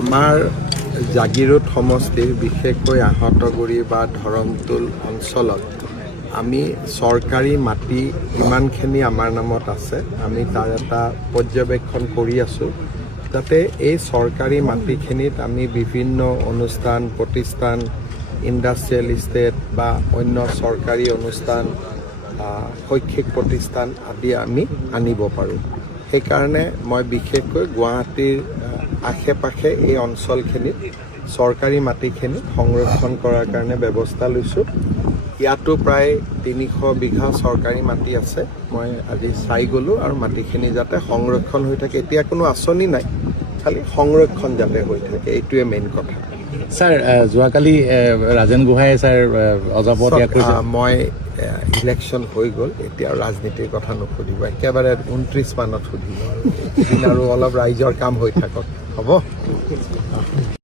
আমাৰ জাগিৰোড সমষ্টিৰ বিশেষকৈ আহতগুৰি বা ধৰমটোল অঞ্চলত আমি চৰকাৰী মাটি কিমানখিনি আমাৰ নামত আছে আমি তাৰ এটা পৰ্যবেক্ষণ কৰি আছোঁ যাতে এই চৰকাৰী মাটিখিনিত আমি বিভিন্ন অনুষ্ঠান প্ৰতিষ্ঠান ইণ্ডাষ্ট্ৰিয়েল ইষ্টেট বা অন্য চৰকাৰী অনুষ্ঠান শৈক্ষিক প্ৰতিষ্ঠান আদি আমি আনিব পাৰোঁ সেইকাৰণে মই বিশেষকৈ গুৱাহাটীৰ আশে পাশে এই অঞ্চলখিনিত চৰকাৰী মাটিখিনি সংৰক্ষণ কৰাৰ কাৰণে ব্যৱস্থা লৈছোঁ ইয়াতো প্ৰায় 300 বিঘা চৰকাৰী মাটি আছে মই আজি চাই গ'লোঁ আৰু মাটিখিনি যাতে সংৰক্ষণ হৈ থাকে এতিয়া কোনো আঁচনি নাই খালি সংৰক্ষণ যাতে হৈ থাকে এইটোৱে মেইন কথা স্যাৰ যোৱাকালি ৰাজেন গোহাঁয়ে স্যাৰ অজাপত মই ইলেকশ্যন হৈ গ'ল এতিয়া ৰাজনীতিৰ কথা নুসুধিব একেবাৰে 29 মানত সুধিব আৰু অলপ ৰাইজৰ কাম হৈ থাকক হ'ব